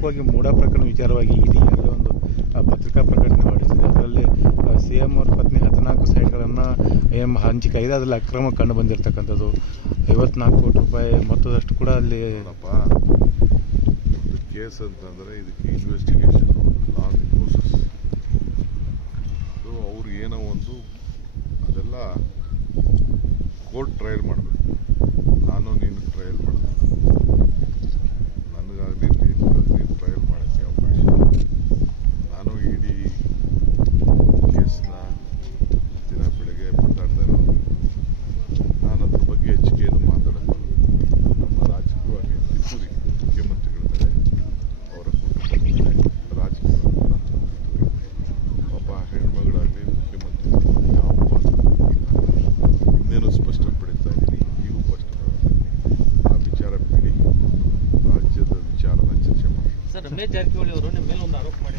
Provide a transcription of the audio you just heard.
ಪ್ರಮುಖವಾಗಿ ಮೂಡ ಪ್ರಕರಣ ವಿಚಾರವಾಗಿ ಇಡೀ ಈಗಾಗಲೇ ಒಂದು ಪತ್ರಿಕಾ ಪ್ರಕಟಣೆ ಹೊರಡಿಸಿದೆ ಅದರಲ್ಲಿ ಸಿ ಎಂ ಅವ್ರ ಪತ್ನಿ ಹದಿನಾಲ್ಕು ಸೈಟ್ಗಳನ್ನು ಎಂ ಹಂಚಿಕೆ ಆಗಿದೆ ಅದರಲ್ಲಿ ಅಕ್ರಮ ಕಂಡು ಬಂದಿರತಕ್ಕಂಥದ್ದು. ಐವತ್ನಾಲ್ಕು ಕೋಟಿ ರೂಪಾಯಿ ಮೊತ್ತದಷ್ಟು ಕೂಡ ಅಲ್ಲಿ ಕೇಸ್ ಅಂತಂದರೆ ಇದಕ್ಕೆ ಇನ್ವೆಸ್ಟಿಗೇಷನ್ ಲಾಂಗ್ ಪ್ರೋಸೆಸ್ ಅವ್ರು ಏನೋ ಒಂದು ಅದೆಲ್ಲ ಕೋರ್ಟ್ ಟ್ರಯಲ್ ಮಾಡಬೇಕು. ನಾನು ನೀನು ಟ್ರಯಲ್ ಸರ್ ರಮೇಶ್ ಜಾರಕಿಹೊಳಿ ಅವರು ನಿಮ್ಮ ಮೇಲೆ ಒಂದು ಆರೋಪ ಮಾಡಿ